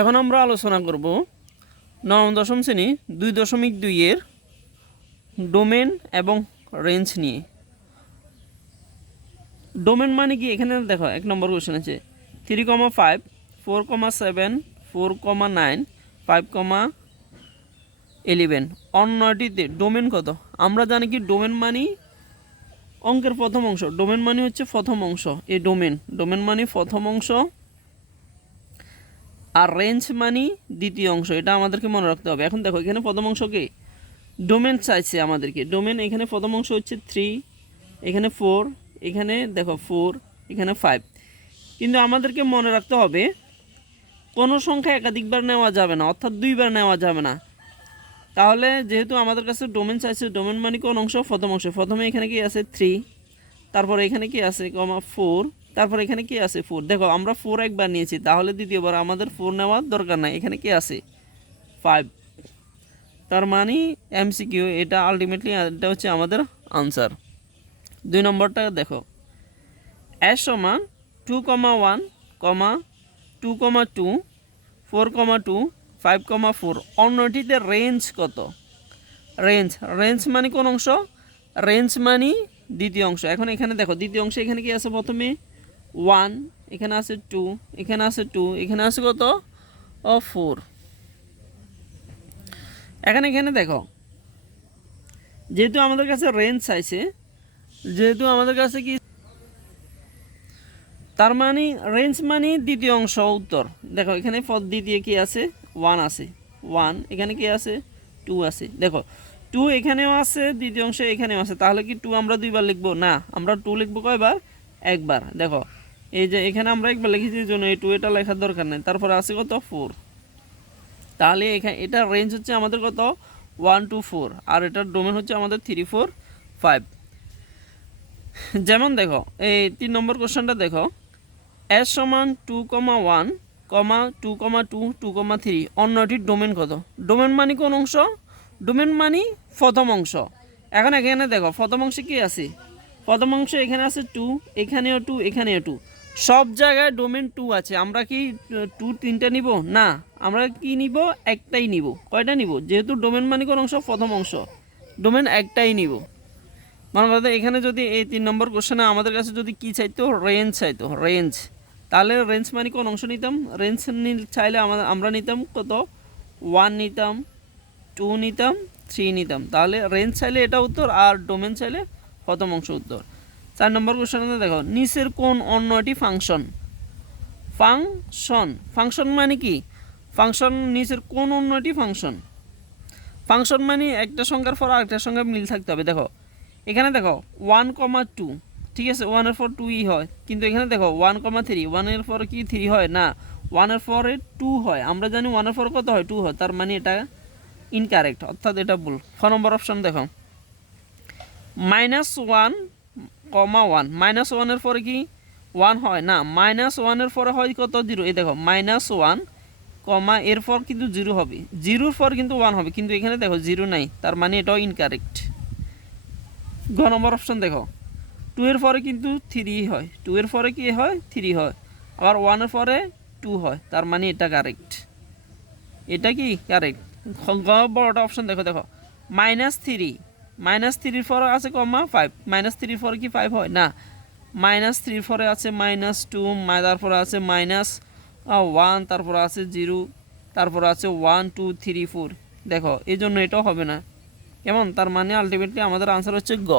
এখন আমরা আলোচনা করব নবম দশম শ্রেণী 2.2 এর ডোমেন এবং রেঞ্জ নিয়ে। ডোমেন মানে কি? এখানে দেখো এক নম্বর কোশ্চেন আছে 3,5 4,7 4,9 5,11 অন্যটিতে ডোমেন কত? আমরা জানি কি ডোমেন মানে অঙ্কের প্রথম অংশ। ডোমেন মানে হচ্ছে প্রথম অংশ। এই ডোমেন মানে প্রথম অংশ, আর রেঞ্জ মানে দ্বিতীয় অংশ। এটা আমাদেরকে মনে রাখতে হবে। এখন দেখো এখানে প্রথম অংশকে ডোমেন চাইছে আমাদেরকে। ডোমেন এখানে প্রথম অংশ হচ্ছে 3, এখানে 4, এখানে দেখো 4, এখানে 5। কিন্তু আমাদেরকে মনে রাখতে হবে কোনো সংখ্যা একাধিকবার নেওয়া যাবে না, অর্থাৎ দুইবার নেওয়া যাবে না। তাহলে যেহেতু আমাদের কাছে ডোমেন চাইছে, ডোমেন মানে কোন অংশ? প্রথম অংশ। প্রথমে এখানে কি আছে 3, তারপর এখানে কি আছে 4, তারপর এখানে কি আছে 4। দেখো আমরা 4 একবার নিয়েছি, তাহলে দ্বিতীয়বার আমাদের 4 নেওয়ার দরকার নাই। এখানে কি আছে 5। তার মানে এমসিকিউ, এটা আলটিমেটলি এটা হচ্ছে আমাদের আনসার। 2 নম্বরটা দেখো, এস সমান 2,1, 2,2, 4,2, 5,4 অন্যটিতে রেঞ্জ কত? রেঞ্জ মানে কোন অংশ? রেঞ্জ মানে দ্বিতীয় অংশ। এখন এখানে দেখো দ্বিতীয় অংশ, এখানে কি আছে? প্রথমে 1, এখানে আছে 2, এখানে আছে 2, এখানে আছে কত? 4। এখানে দেখো যেহেতু আমাদের কাছে রেঞ্জ চাইছে, যেহেতু আমাদের কাছে কি, তার মানে রেঞ্জ মানে দ্বিতীয় অংশ উত্তর। দেখো এখানে দ্বিতীয় কি আছে? 1 আছে, 1 এখানে কি আছে? 2 আছে। দেখো 2 এখানেও আছে, দ্বিতীয় অংশে এখানেও আছে। তাহলে কি 2 আমরা দুইবার লিখবো? না, আমরা 2 লিখবো কয়বার? একবার। দেখো এই যে এখানে আমরা একবার লিখেছি, এই জন্য এই 2 এটা লেখার দরকার নেই। তারপরে আছে কত? 4। তাহলে এখানে এটা রেঞ্জ হচ্ছে আমাদের কত? 1 to 4, আর এটার ডোমেন হচ্ছে আমাদের 3, 4, 5। যেমন দেখো এই 3 নম্বর কোশ্চেনটা দেখো, এস সমান 2,1, 2,2, 2,3 অন্যটির ডোমেন কত? ডোমেন মানে কোন অংশ? ডোমেন মানে প্রথম অংশ। এখন এখানে দেখো প্রথম অংশে কি আছে? প্রথম অংশে এখানে আছে 2, এখানেও 2, এখানেও 2। সব জায়গায় ডোমেন 2 আছে। আমরা কি 2 3টা নিব? না, আমরা কি নিব? একটাই নিব। কয়টা নিব? যেহেতু ডোমেন মানে কোন অংশ? প্রথম অংশ। ডোমেন একটাই নিব। মনে করতে এখানে যদি এই 3 নম্বর কোশ্চেনে আমাদের কাছে যদি কি চাইতো? রেঞ্জ চাইতো, রেঞ্জ। তাহলে রেঞ্জ মানে কোন অংশ নিতাম? রেঞ্জ চাইলে আমরা নিতাম কত? 1 নিতাম, 2 নিতাম, 3 নিতাম। তাহলে রেঞ্জ চাইলে এটা উত্তর, আর ডোমেন চাইলে প্রথম অংশ উত্তর। 4 নম্বর কোশ্চেনে দেখো, নিচের কোন অন্যটি ফাংশন? ফাংশন মানে কি? ফাংশন নিচের কোন অন্যটি ফাংশন? ফাংশন মানে একটা সংখ্যার পর আরেকটা সংখ্যা মিল থাকতে হবে। দেখো এখানে দেখো 1,2, ঠিক আছে, 1 এর পর 2ই হয়। কিন্তু এখানে দেখো 1,3, 1 এর পর কি 3 হয়? না, 1 এর পরে 2 হয়। আমরা জানি 1 এর পর কত হয়? 2 হয়। তার মানে এটা ইনকারেক্ট, অর্থাৎ এটা ভুল। 4 নম্বর অপশন দেখো, -1, 1 -1 এর পরে কি 1 হয়? না, -1 এর পরে হয় কত? 0। এই দেখো -1, এরপর কিন্তু 0 হবে, 0-র পর কিন্তু 1 হবে, কিন্তু এখানে দেখো 0 নাই। তার মানে এটাও ইনকারেক্ট। গ নম্বর অপশন দেখো, 2 এর পরে কিন্তু 3 হয়, 2 এর পরে কি হয়? 3 হয়। আবার 1 এর পরে 2 হয়, তার মানে এটা কারেক্ট। এটা কি কারেক্ট? গ বড়টা অপশন দেখো, -3 এর পরে আছে -5, -3 এর পরে কি 5 হয়? না, -3 এর পরে আছে -2, তারপরে আছে -1, তারপরে আছে 0, তারপরে আছে 1 2 3 4। দেখো এই জন্য এটাও হবে না। কেমন? তার মানে আলটিমেটলি আমাদের আনসার হচ্ছে গ।